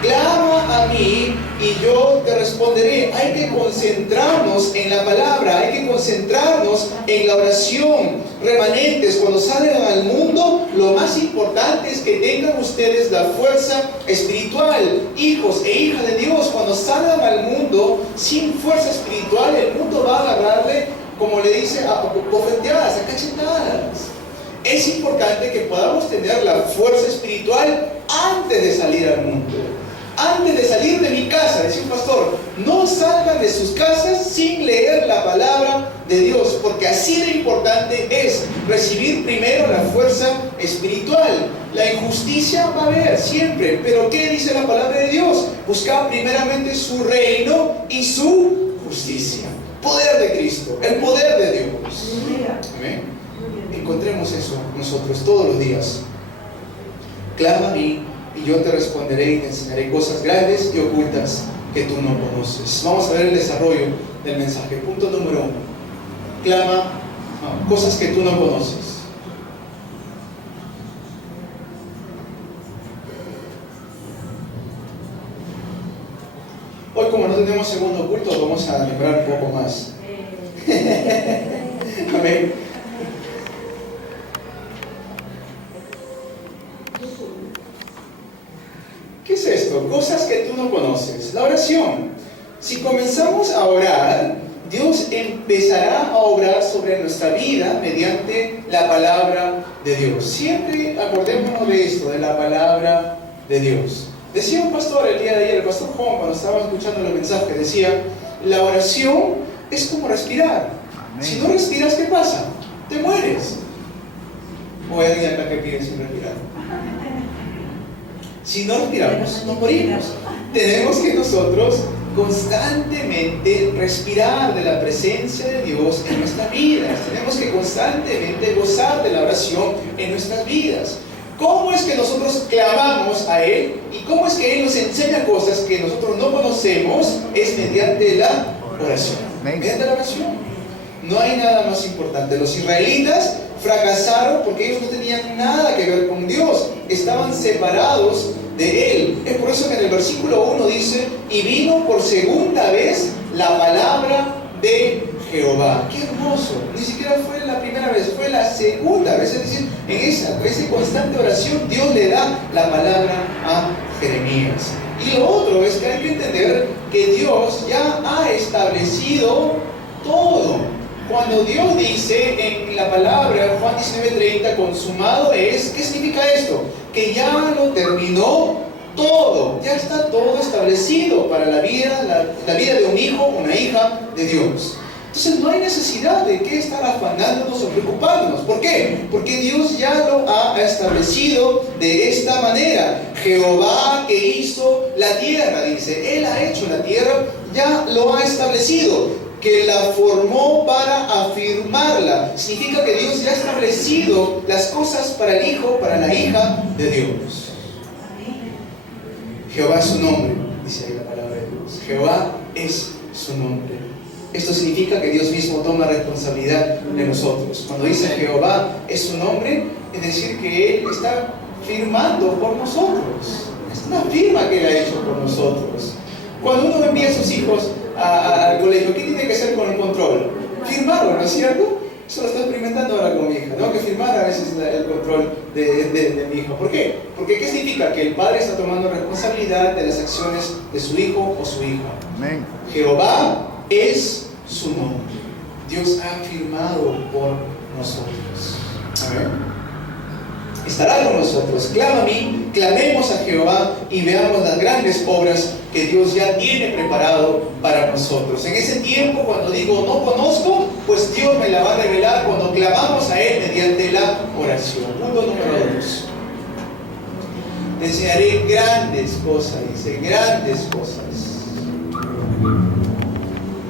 Clama a mí y yo te responderé. Hay que concentrarnos en la palabra, hay que concentrarnos en la oración. Remanentes, cuando salgan al mundo, lo más importante es que tengan ustedes la fuerza espiritual. Hijos e hijas de Dios, cuando salgan al mundo sin fuerza espiritual, el mundo va a agarrarle, como le dice, a bofeteadas, a cachetadas. Es importante que podamos tener la fuerza espiritual antes de salir al mundo. Antes de salir de mi casa, decía un pastor, no salgan de sus casas sin leer la palabra de Dios, porque así de importante es recibir primero la fuerza espiritual. La injusticia va a haber siempre, pero ¿qué dice la palabra de Dios? Buscad primeramente su reino y su justicia. Poder de Cristo, el poder de Dios. Amén. Encontremos eso nosotros todos los días. Clama a mí y yo te responderé y te enseñaré cosas grandes y ocultas que tú no conoces. Vamos a ver el desarrollo del mensaje. Punto número 1. Clama cosas que tú no conoces. Hoy, como no tenemos segundo culto, vamos a mejorar un poco más. Amén. ¿Qué es esto? Cosas que tú no conoces. La oración. Si comenzamos a orar, Dios empezará a obrar sobre nuestra vida mediante la palabra de Dios. Siempre acordémonos de esto, de la palabra de Dios. Decía un pastor el día de ayer, el pastor Juan, cuando estaba escuchando el mensaje, decía, la oración es como respirar. Amén. Si no respiras, ¿qué pasa? Te mueres. O hay alguien acá que pide sin respirar. Si no respiramos, no morimos. Tenemos que nosotros constantemente respirar de la presencia de Dios en nuestras vidas. Tenemos que constantemente gozar de la oración en nuestras vidas. ¿Cómo es que nosotros clamamos a Él? ¿Y cómo es que Él nos enseña cosas que nosotros no conocemos? Es mediante la oración. Mediante la oración. No hay nada más importante. Los israelitas fracasaron porque ellos no tenían nada que ver con Dios. Estaban separados de Él. Es por eso que en el versículo 1 dice, y vino por segunda vez la palabra de Jehová. ¡Qué hermoso! Ni siquiera fue la primera vez, fue la segunda vez. Es decir, en esa constante oración Dios le da la palabra a Jeremías. Y lo otro es que hay que entender que Dios ya ha establecido todo. Cuando Dios dice en la palabra, Juan 19:30, consumado es, ¿qué significa esto? Que ya lo terminó todo, ya está todo establecido para la vida de un hijo, una hija de Dios. Entonces no hay necesidad de que estar afanándonos o preocupándonos. ¿Por qué? Porque Dios ya lo ha establecido de esta manera. Jehová que hizo la tierra, dice, Él ha hecho la tierra, ya lo ha establecido. Que la formó para afirmarla. Significa que Dios ya ha establecido las cosas para el hijo, para la hija de Dios. Jehová es su nombre, dice ahí la palabra de Dios. Jehová es su nombre. Esto significa que Dios mismo toma responsabilidad de nosotros. Cuando dice Jehová es su nombre, es decir que Él está firmando por nosotros. Es una firma que Él ha hecho por nosotros. Cuando uno envía a sus hijos al colegio, ¿qué tiene que hacer con el control? Firmarlo, ¿no es cierto? Eso lo estoy experimentando ahora con mi hija. Tengo que firmar a veces el control de mi hijo. ¿Por qué? Porque ¿qué significa? Que el padre está tomando responsabilidad de las acciones de su hijo o su hija. Amén. Jehová es su nombre. Dios ha firmado por nosotros. Amén. Estará con nosotros. Clama a mí, clamemos a Jehová y veamos las grandes obras que Dios ya tiene preparado para nosotros. En ese tiempo, cuando digo no conozco, pues Dios me la va a revelar cuando clamamos a Él mediante la oración. Punto número 2. Te enseñaré grandes cosas, dice, grandes cosas.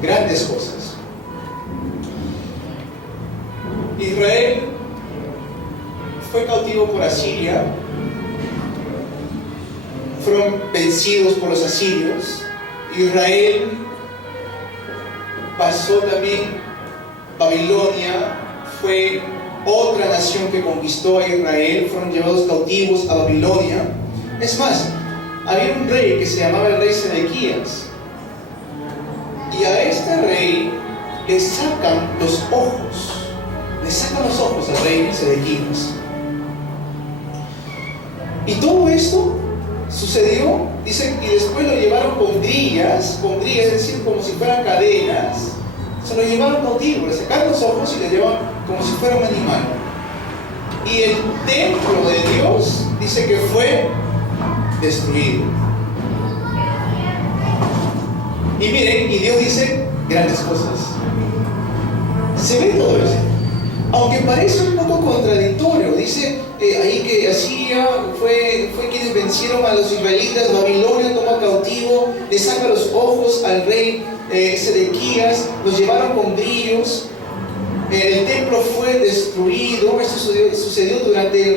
Grandes cosas. Israel fue cautivo por Asiria, fueron vencidos por los asirios. Israel pasó también Babilonia, fue otra nación que conquistó a Israel, fueron llevados cautivos a Babilonia. Es más, había un rey que se llamaba el rey Sedequías, y a este rey le sacan los ojos al rey Sedequías. Y todo esto sucedió, dice, y después lo llevaron con grillas, es decir, como si fueran cadenas. Se lo llevaron cautivo, le sacaron los ojos y le llevaban como si fuera un animal. Y el templo de Dios dice que fue destruido. Y miren, y Dios dice grandes cosas. Se ve todo eso. Aunque parece un poco contradictorio, dice ahí que Asiria fue quienes vencieron a los israelitas, Babilonia toma cautivo, le saca los ojos al rey Sedequías, los llevaron con grillos, el templo fue destruido. Esto sucedió durante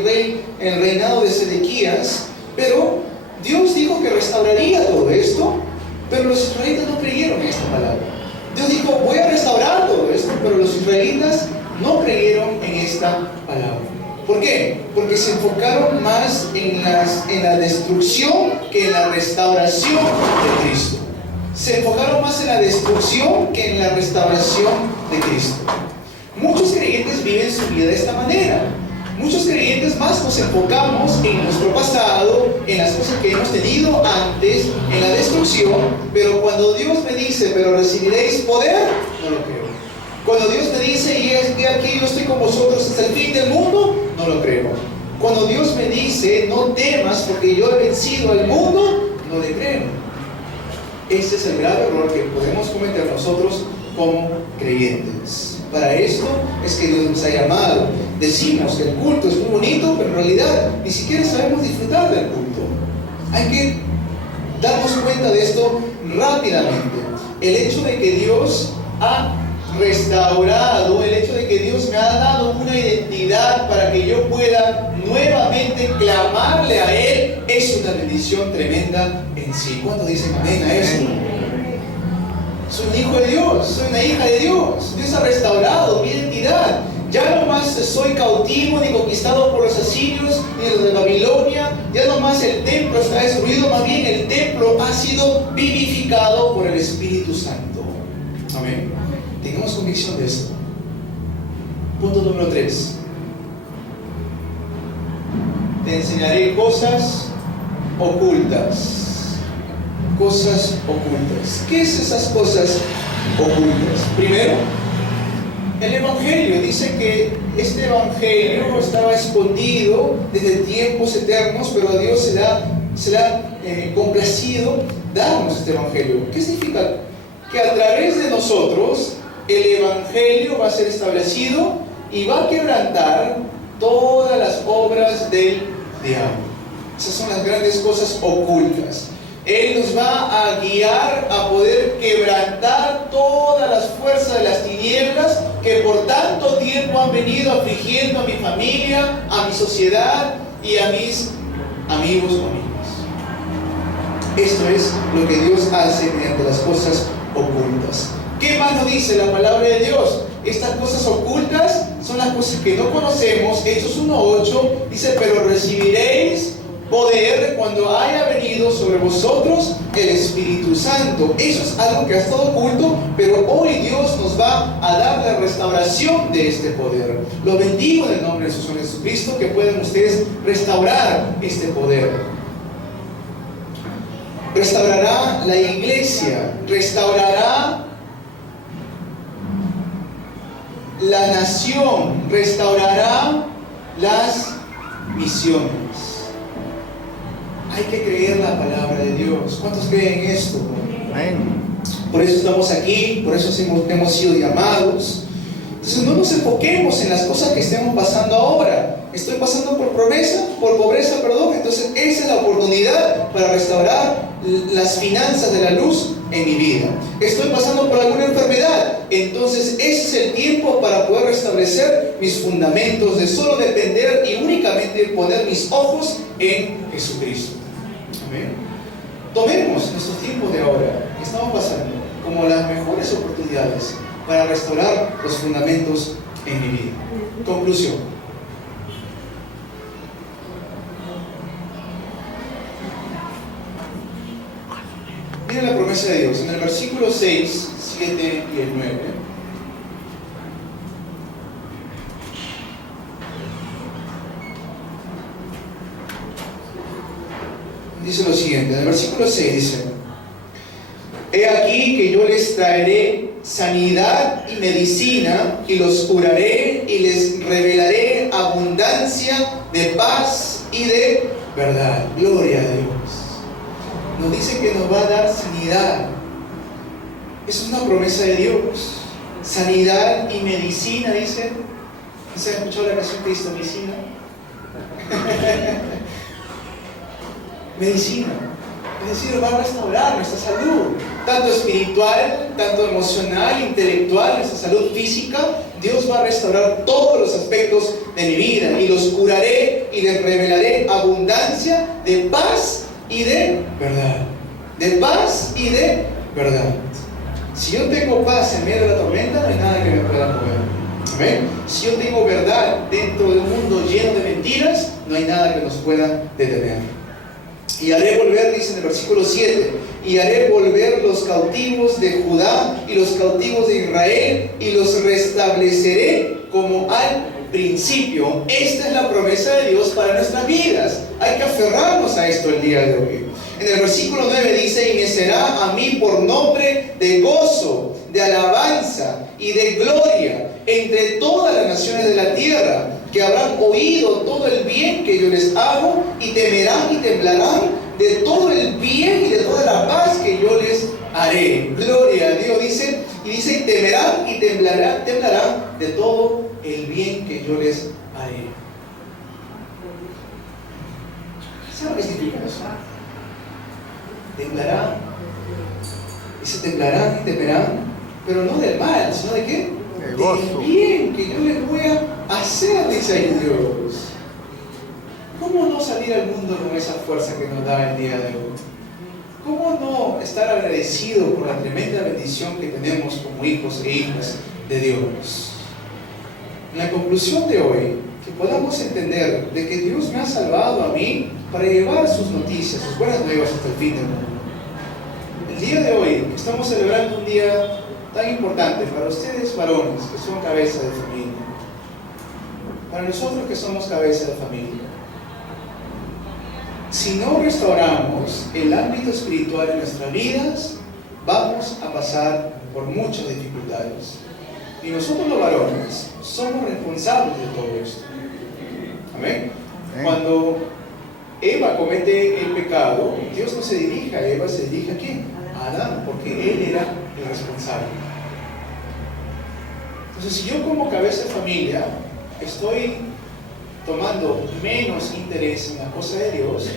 el reinado de Sedequías, pero Dios dijo que restauraría todo esto, pero los israelitas no creyeron en esta palabra. Dios dijo, voy a restaurar todo esto, pero los israelitas no creyeron en esta palabra. ¿Por qué? Porque se enfocaron más en la destrucción que en la restauración de Cristo. Se enfocaron más en la destrucción que en la restauración de Cristo. Muchos creyentes viven su vida de esta manera. Muchos creyentes más nos enfocamos en nuestro pasado, en las cosas que hemos tenido antes, en la destrucción, pero cuando Dios me dice, pero recibiréis poder, no lo creo. Cuando Dios me dice, y es que aquí yo estoy con vosotros hasta el fin del mundo, no lo creo. Cuando Dios me dice, no temas porque yo he vencido al mundo, no le creo. Este es el grave error que podemos cometer nosotros como creyentes. Para esto es que Dios nos ha llamado. Decimos que el culto es muy bonito, pero en realidad ni siquiera sabemos disfrutar del culto. Hay que darnos cuenta de esto rápidamente. El hecho de que Dios ha restaurado, el hecho de que Dios me ha dado una identidad para que yo pueda nuevamente clamarle a Él, es una bendición tremenda en sí. ¿Cuántos dicen amén a eso? Soy un hijo de Dios, soy una hija de Dios. Dios ha restaurado mi identidad. Ya no más soy cautivo ni conquistado por los asirios ni los de Babilonia. Ya no más el templo está destruido, más bien el templo ha sido vivificado por el Espíritu Santo. Amén. Tengamos convicción de esto. Punto número 3. Te enseñaré cosas ocultas. Cosas ocultas. ¿Qué es esas cosas ocultas? Primero, el Evangelio. Dice que este Evangelio estaba escondido desde tiempos eternos, pero a Dios se le ha complacido darnos este Evangelio. ¿Qué significa? Que a través de nosotros el Evangelio va a ser establecido y va a quebrantar todas las obras del diablo. Esas son las grandes cosas ocultas. Él nos va a guiar a poder quebrantar todas las fuerzas de las tinieblas que por tanto tiempo han venido afligiendo a mi familia, a mi sociedad y a mis amigos o amigas. Esto es lo que Dios hace mediante las cosas ocultas. ¿Qué ¿Qué más nos dice la palabra de Dios? Estas cosas ocultas son las cosas que no conocemos. Hechos 1:8 dice: pero recibiréis poder cuando haya venido sobre vosotros el Espíritu Santo. Eso es algo que ha estado oculto, pero hoy Dios nos va a dar la restauración de este poder. Lo bendigo en el nombre de Jesús Jesucristo, que puedan ustedes restaurar este poder. Restaurará la iglesia, restaurará la nación, restaurará las misiones. Hay que creer la palabra de Dios. ¿Cuántos creen esto? Amén. Por eso estamos aquí, por eso hemos sido llamados. Entonces no nos enfoquemos en las cosas que estemos pasando ahora. Estoy pasando por pobreza, entonces esa es la oportunidad para restaurar las finanzas de la luz en mi vida. Estoy pasando por alguna enfermedad, entonces ese es el tiempo para poder restablecer mis fundamentos, de solo depender y únicamente poner mis ojos en Jesucristo. Amén. Tomemos estos tiempos de ahora que estamos pasando como las mejores oportunidades para restaurar los fundamentos en mi vida. Conclusión. Miren la promesa de Dios en el versículo 6, 7 y el 9. Dice lo siguiente, en el versículo 6 dice: he aquí que yo les traeré sanidad y medicina, y los curaré y les revelaré abundancia de paz y de verdad. Gloria a Dios. Nos dice que nos va a dar sanidad. Eso es una promesa de Dios. Sanidad y medicina, dice. ¿No se ha escuchado la canción Cristo Medicina? Medicina. Es decir, va a restaurar nuestra salud, tanto espiritual, tanto emocional, intelectual, nuestra salud física. Dios va a restaurar todos los aspectos de mi vida, y los curaré y les revelaré abundancia de paz y de verdad. De paz y de verdad. Si yo tengo paz en medio de la tormenta, no hay nada que me pueda mover. ¿Amén? Si yo tengo verdad dentro de un mundo lleno de mentiras, no hay nada que nos pueda detener. Y haré volver, dice en el versículo 7, y haré volver los cautivos de Judá y los cautivos de Israel, y los restableceré como al principio. Esta es la promesa de Dios para nuestras vidas. Hay que aferrarnos a esto el día de hoy. En el versículo 9 dice: y me será a mí por nombre de gozo, de alabanza y de gloria entre todas las naciones de la tierra, que habrán oído todo el bien que yo les hago, y temerán y temblarán de todo el bien y de toda la paz que yo les haré. Gloria a Dios. Dice, y temerán y temblarán de todo el bien que yo les haré. ¿Saben qué significa eso? Temblarán. Dice: temblarán y temerán, pero no del mal, sino de qué? El gozo. Del bien que yo les voy a hacer, dice ahí Dios. ¿Cómo no salir al mundo con esa fuerza que nos da el día de hoy? ¿Cómo no estar agradecido por la tremenda bendición que tenemos como hijos e hijas de Dios? En la conclusión de hoy, que podamos entender de que Dios me ha salvado a mí para llevar sus noticias, sus buenas nuevas hasta el fin del mundo. El día de hoy estamos celebrando un día tan importante para ustedes, varones, que son cabeza de familia, para nosotros que somos cabeza de familia. Si no restauramos el ámbito espiritual en nuestras vidas, vamos a pasar por muchas dificultades. Y nosotros los varones somos responsables de todo esto. Amén. Cuando Eva comete el pecado, Dios no se dirige a Eva, se dirige a ¿quién? A Adán, porque él era el responsable. Entonces, si yo como cabeza de familia estoy tomando menos interés en la cosa de Dios,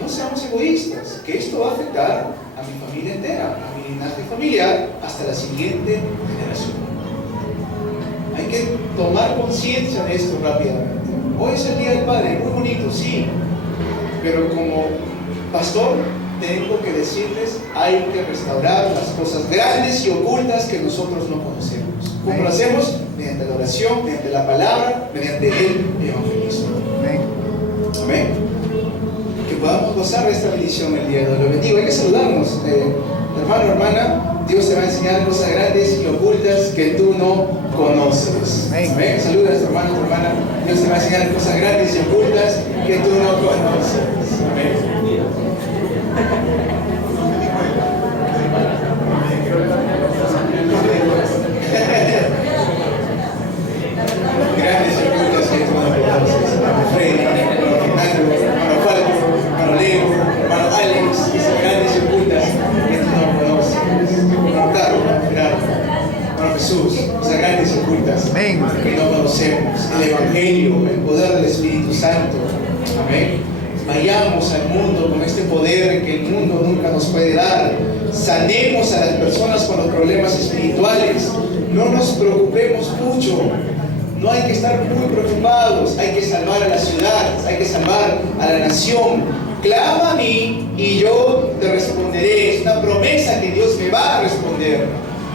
no seamos egoístas, que esto va a afectar a mi familia entera, a mi linaje familiar, hasta la siguiente generación. Hay que tomar conciencia de esto rápidamente. Hoy es el Día del Padre, muy bonito, sí, pero como pastor tengo que decirles, hay que restaurar las cosas grandes y ocultas que nosotros no conocemos. ¿Cómo lo hacemos? Mediante la oración, mediante la palabra, mediante el evangelismo. Amén. Que podamos gozar de esta bendición el día de hoy. Lo bendigo. Hay que saludarnos. Hermano, hermana, Dios te va a enseñar cosas grandes y ocultas que tú no conoces. Amén. Saluda a tu hermano, tu hermana. Dios te va a enseñar cosas grandes y ocultas que tú no conoces. Amén. Grandes y ocultas que tú no conoces. Hermano Freddy, hermano Fernando, hermano Falco, hermano Leo, hermano Alex. Esas grandes y ocultas que tú no conoces. Hermano Carlos, hermano Gerardo, hermano Jesús. Esas grandes y ocultas que no conocemos. El Evangelio, el poder del Espíritu Santo. Amén. Vayamos al mundo con este poder que el mundo nunca nos puede dar. Sanemos a las personas con los problemas espirituales. No nos preocupemos mucho. No hay que estar muy preocupados. Hay que salvar a la ciudad. Hay que salvar a la nación. Clama a mí y yo te responderé. Es una promesa que Dios me va a responder.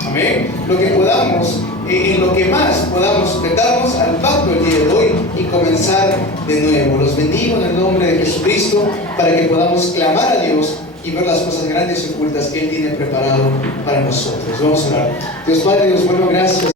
Amén. Lo que podamos, en lo que más podamos sujetarnos al pacto el día de hoy y comenzar de nuevo. Los bendigo en el nombre de Jesucristo para que podamos clamar a Dios y ver las cosas grandes y ocultas que Él tiene preparado para nosotros. Vamos a orar. Dios Padre, Dios bueno, gracias.